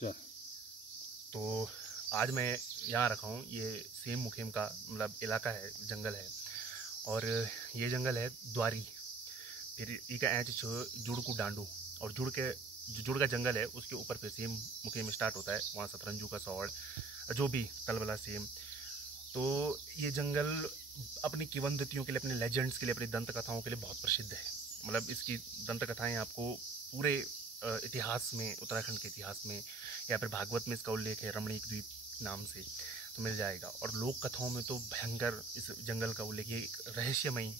क्या? तो आज मैं यहाँ रखा हूँ। ये सेम मुखेम का मतलब इलाका है, जंगल है। और ये जंगल है द्वारी। फिर इका ऐच छ जुड़ को डांडू। और जुड़ के जो जुड़ का जंगल है उसके ऊपर फिर सेम मुखेम स्टार्ट होता है। वहाँ सतरंजू का सौड़ जो भी तलबला सेम। तो ये जंगल अपनी किंवदंतियों के लिए, अपने लेजेंड्स के लिए, अपनी दंत कथाओं के लिए बहुत प्रसिद्ध है। मतलब इसकी दंत कथाएँ आपको पूरे इतिहास में, उत्तराखंड के इतिहास में या फिर भागवत में इसका उल्लेख है रमणीक द्वीप नाम से, तो मिल जाएगा। और लोक कथाओं में तो भयंकर इस जंगल का उल्लेख, ये एक रहस्यमयी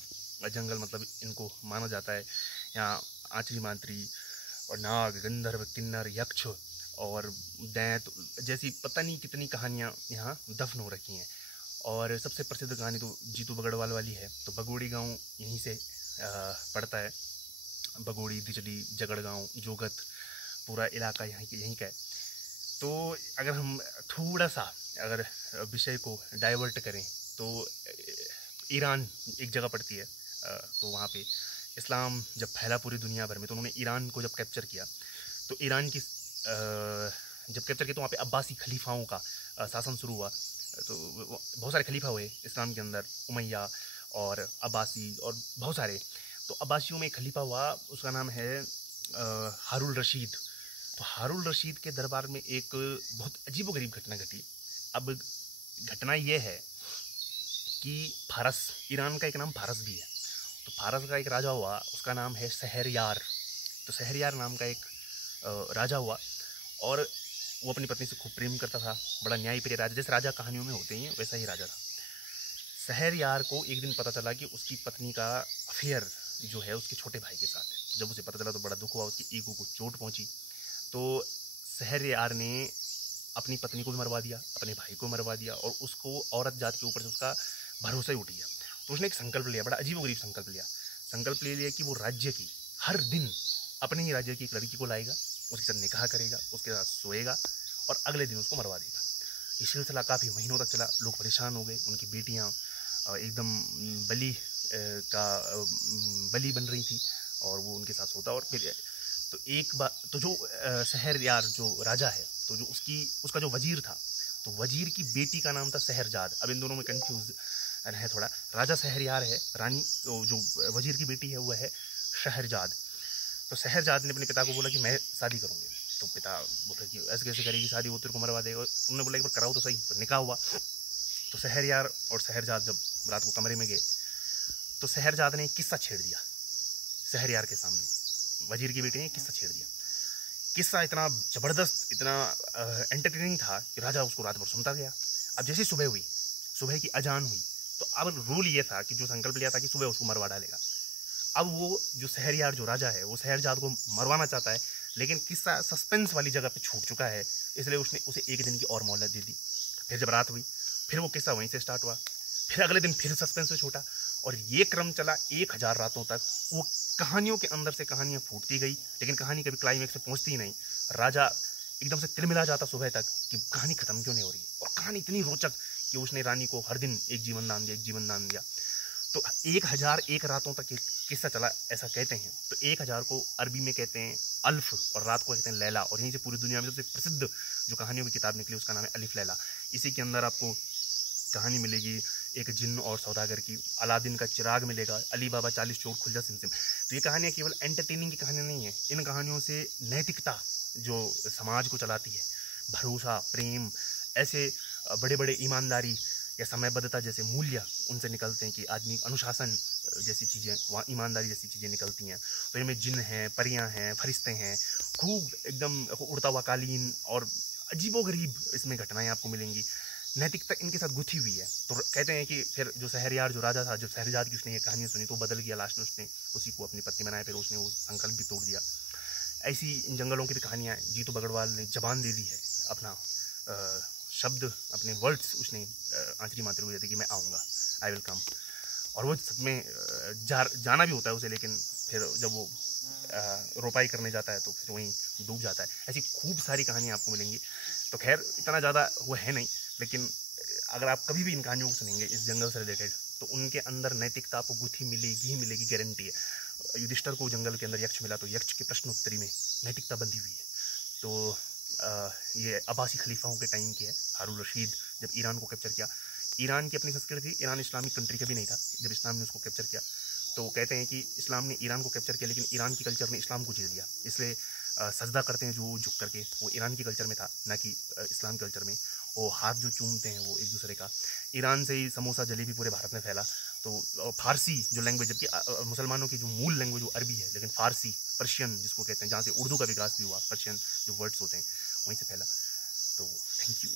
जंगल मतलब इनको माना जाता है। यहाँ आंचली मांत्री और नाग, गंधर्व, किन्नर, यक्ष और दैत जैसी पता नहीं कितनी कहानियाँ यहाँ दफन हो रखी हैं। और सबसे प्रसिद्ध कहानी तो जीतू बगड़वाल वाली है। तो बगोड़ी गांव यहीं से पड़ता है। बगोड़ी, दिचली, जगड़गांव, जोगत, पूरा इलाका यहीं का है। तो अगर हम थोड़ा सा अगर विषय को डाइवर्ट करें तो ईरान एक जगह पड़ती है। तो वहाँ पे इस्लाम जब फैला पूरी दुनिया भर में, तो उन्होंने ईरान को जब कैप्चर किया, तो ईरान की जब कैप्चर किया तो वहाँ पे अब्बासी खलीफाओं का शासन शुरू हुआ। तो बहुत सारे खलीफा हुए इस्लाम के अंदर, उमैया और अब्बासी और बहुत सारे। तो अब्बासियों में एक खलीफा हुआ, उसका नाम है हारून रशीद। तो हारून रशीद के दरबार में एक बहुत अजीबोगरीब घटना घटी। अब घटना यह है कि फारस, ईरान का एक नाम फारस भी है। तो फारस का एक राजा हुआ, उसका नाम है शहरयार। तो शहरयार नाम का एक राजा हुआ और वो अपनी पत्नी से खूब प्रेम करता था। बड़ा न्यायप्रिय राजा, जैसे राजा कहानियों में होते हैं वैसा ही राजा था। शहरयार को एक दिन पता चला कि उसकी पत्नी का अफेयर जो है उसके छोटे भाई के साथ है। जब उसे पता चला तो बड़ा दुख हुआ, उसकी ईगो को चोट पहुंची। तो शहरयार ने अपनी पत्नी को भी मरवा दिया, अपने भाई को मरवा दिया और उसको औरत जात के ऊपर से उसका भरोसा ही उठ गया। तो उसने एक संकल्प लिया, बड़ा अजीबोगरीब संकल्प लिया। संकल्प ले लिया कि वो राज्य की हर दिन अपने ही राज्य की एक लड़की को लाएगा, उसके साथ निकाह करेगा, उसके साथ सोएगा और अगले दिन उसको मरवा देगा। ये सिलसिला काफ़ी महीनों तक चला। लोग परेशान हो गए, उनकी बेटियाँ एकदम बलि का बलि बन रही थी और वो उनके साथ सोता। और फिर तो एक बार तो जो शहरयार जो राजा है, तो जो उसका जो वजीर था, तो वजीर की बेटी का नाम था शहरजाद। अब इन दोनों में कंफ्यूज है थोड़ा। राजा शहरयार है, रानी तो जो वजीर की बेटी है वो है शहरजाद। तो शहरजाद ने अपने पिता को बोला कि मैं शादी करूँगी। तो पिता बोला कि ऐसे कैसे करेगी शादी, वो तेरे को मरवा देगा। उन्होंने बोला एक बार कराओ तो सही। तो निकाह हुआ। तो शहरयार और शहरजाद जब रात को कमरे में गए तो शहरजाद ने एक किस्सा छेड़ दिया शहरयार के सामने। वजीर की बेटी ने एक किस्सा छेड़ दिया। किस्सा इतना ज़बरदस्त, इतना एंटरटेनिंग था कि राजा उसको रात भर सुनता गया। अब जैसे सुबह हुई, सुबह की अजान हुई, तो अब रूल ये था कि जो संकल्प लिया था कि सुबह उसको मरवा डालेगा। अब वो जो शहरयार जो राजा है वो शहरजाद को मरवाना चाहता है, लेकिन किस्सा सस्पेंस वाली जगह पे छूट चुका है, इसलिए उसने उसे एक दिन की और मोहलत दे दी। फिर जब रात हुई फिर वो किस्सा वहीं से स्टार्ट हुआ। फिर अगले दिन फिर सस्पेंस में छूटा और ये क्रम चला 1000 रातों तक। वो कहानियों के अंदर से कहानियाँ फूटती गई, लेकिन कहानी कभी क्लाइमेक्स में पहुँचती ही नहीं। राजा एकदम से तिलमिला जाता सुबह तक कि कहानी खत्म क्यों नहीं हो रही है। और कहानी इतनी रोचक कि उसने रानी को हर दिन एक जीवन दान दिया, एक जीवन दान दिया। तो 1001 रातों तक किस्सा चला, ऐसा कहते हैं। तो 1000 को अरबी में कहते हैं अल्फ और रात को कहते हैं लैला। और यहीं से पूरी दुनिया में सबसे प्रसिद्ध जो कहानियों की किताब निकली उसका नाम है अलिफ लैला। इसी के अंदर आपको कहानी मिलेगी एक जिन्न और सौदागर की, अलादीन का चिराग मिलेगा, अली बाबा 40 चोर खुलजा सिमसिम। तो ये कहानियाँ केवल एंटरटेनिंग की कहानियाँ नहीं है। इन कहानियों से नैतिकता जो समाज को चलाती है, भरोसा, प्रेम, ऐसे बड़े बड़े ईमानदारी या समयबद्धता जैसे मूल्य उनसे निकलते हैं कि आदमी अनुशासन जैसी चीज़ें, वहाँ ईमानदारी जैसी चीज़ें निकलती हैं। तो इनमें जिन्न हैं, परियां हैं, फरिश्ते हैं, खूब एकदम उड़ता हुआ कालीन और अजीबोगरीब इसमें घटनाएं आपको मिलेंगी। नैतिकता इनके साथ गुथी हुई है। तो कहते हैं कि फिर जो शहरयार जो राजा था, जो शहरजाद की उसने ये कहानियाँ सुनी तो बदल गया। लास्ट में उसने उसी को अपनी पत्नी बनाया, फिर उसने वो संकल्प भी तोड़ दिया। ऐसी इन जंगलों की भी कहानियाँ हैं। जीतू बगड़वाल ने जबान दे दी है, अपना शब्द, अपने वर्ड्स उसने आंचली मात्र को दिए थे कि मैं आऊँगा, आई विल कम। और वो सब में जाना भी होता है उसे, लेकिन फिर जब वो रोपाई करने जाता है तो फिर वहीं डूब जाता है। ऐसी खूब सारी कहानियाँ आपको मिलेंगी। तो खैर इतना ज़्यादा वो है नहीं, लेकिन अगर आप कभी भी इन कहानियों को सुनेंगे इस जंगल से रिलेटेड, तो उनके अंदर नैतिकता आपको गुथी मिलेगी ही मिलेगी, गारंटी है। युधिष्ठिर को जंगल के अंदर यक्ष मिला तो यक्ष के प्रश्नोत्तरी में नैतिकता बंधी हुई है। तो ये अब्बासी खलीफाओं के टाइम की है। हारून रशीद जब ईरान को कैप्चर किया, ईरान की अपनी संस्कृति थी, ईरान इस्लामिक कंट्री कभी नहीं था। जब इस्लाम ने उसको कैप्चर किया तो कहते हैं कि इस्लाम ने ईरान को कैप्चर किया, लेकिन ईरान की कल्चर ने इस्लाम को जीत लिया। इसलिए सजदा करते हैं जो झुक करके, वो ईरान की कल्चर में था, ना कि इस्लाम कल्चर में। वो हाथ जो चूमते हैं वो एक दूसरे का। ईरान से ही समोसा जलेबी पूरे भारत में फैला। तो फारसी जो लैंग्वेज, जबकि मुसलमानों की जो मूल लैंग्वेज वो अरबी है, लेकिन फारसी, पर्शियन जिसको कहते हैं, जहाँ से उर्दू का विकास भी हुआ, पर्शियन जो वर्ड्स होते हैं वहीं से फैला। तो थैंक यू।